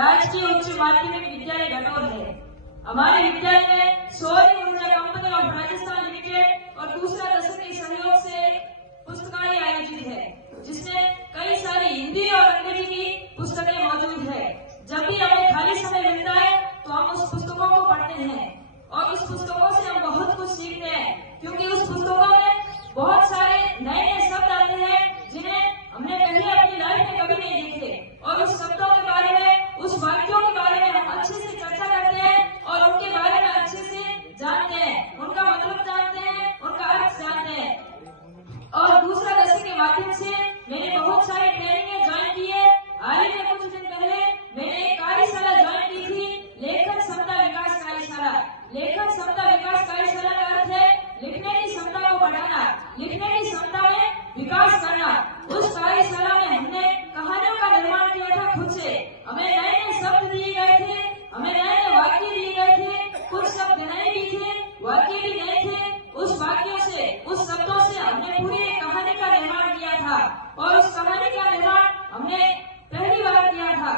राजकीय उच्च माध्यमिक विद्यालय गनौर है। हमारे विद्यालय में सौर ऊर्जा कंपनी ऑफ राजस्थान लिमिटेड और दूसरा दशक के सहयोग से पुस्तकालय आयोजित है, जिसमें कई सारी हिंदी और अंग्रेजी की पुस्तकें मौजूद है। जब भी हमें खाली समय मिलता है तो हम उस पुस्तकों को पढ़ते हैं और उस पुस्तकों से हम बहुत कुछ सीखते हैं, क्योंकि उस पुस्तकों में बहुत सारे नए नए शब्द आते हैं जिन्हें हमने पहले अपनी लाइफ में कभी नहीं देखे, और उस शब्दों के बारे में, उस वाक्यों के बारे में हम अच्छे से चर्चा करते हैं और उनके बारे में अच्छे से जानते हैं, उनका मतलब जानते हैं, उनका अर्थ जानते हैं। और दूसरा दशक के माध्यम से मैंने बहुत सारी ट्रेनिंगें ज्वाइन की है। हाल ही में कुछ दिन पहले मैंने एक कार्यशाला ज्वाइन की थी, लेखन क्षमता विकास कार्यशाला। लेखन क्षमता विकास कार्यशाला का अर्थ है लिखने की क्षमता को बढ़ाना, लिखने की क्षमता में विकास करना। उस कार्यशाला में हमने कहानियों का निर्माण किया था खुद से। हमें नए नए शब्द दिए गए थे, हमें नए नए वाक्य दिए गए थे, कुछ शब्द नए भी थे, वाक्य भी नए थे। उस वाक्यों से, उस शब्दों से हमने पूरी एक कहानी का निर्माण किया था, और उस कहानी का निर्माण हमने पहली बार किया था।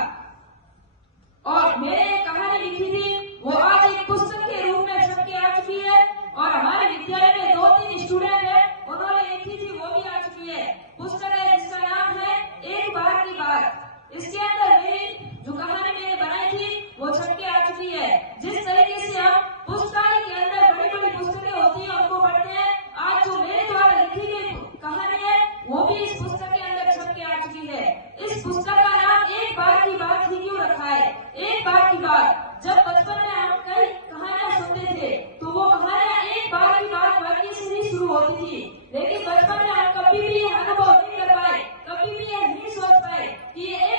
और मैंने एक कहानी लिखी थी, वो आज एक पुस्तक के रूप में छप के आ चुकी है, और हमारे विद्यालय में 2-3 स्टूडेंट हैं, उन्होंने लिखी थी, वो भी आ चुकी है। पुस्तक है जिसका नाम है एक बार की बात। इसके अंदर मेरी जो कहानी मैंने बनाई थी वो छप के आ चुकी है। जिस तरीके से हम पुस्तकालय के अंदर बड़ी बड़ी पुस्तकें होती है उनको पढ़ते हैं, आज जो मेरे द्वारा लिखी गई कहानी है वो भी इस पुस्तक के अंदर छप के आ चुकी है। इस पुस्तक का नाम एक बार की बात ही क्यों रखा है? एक बार की बात। जब बचपन में हम कई कहानियां सुनते थे तो वो कहानियां एक बार की बात वाक्य से ही शुरू होती थी, लेकिन बचपन में हम कभी भी यह अनुभव नहीं कर पाए, कभी भी यह नहीं सोच पाए कि ये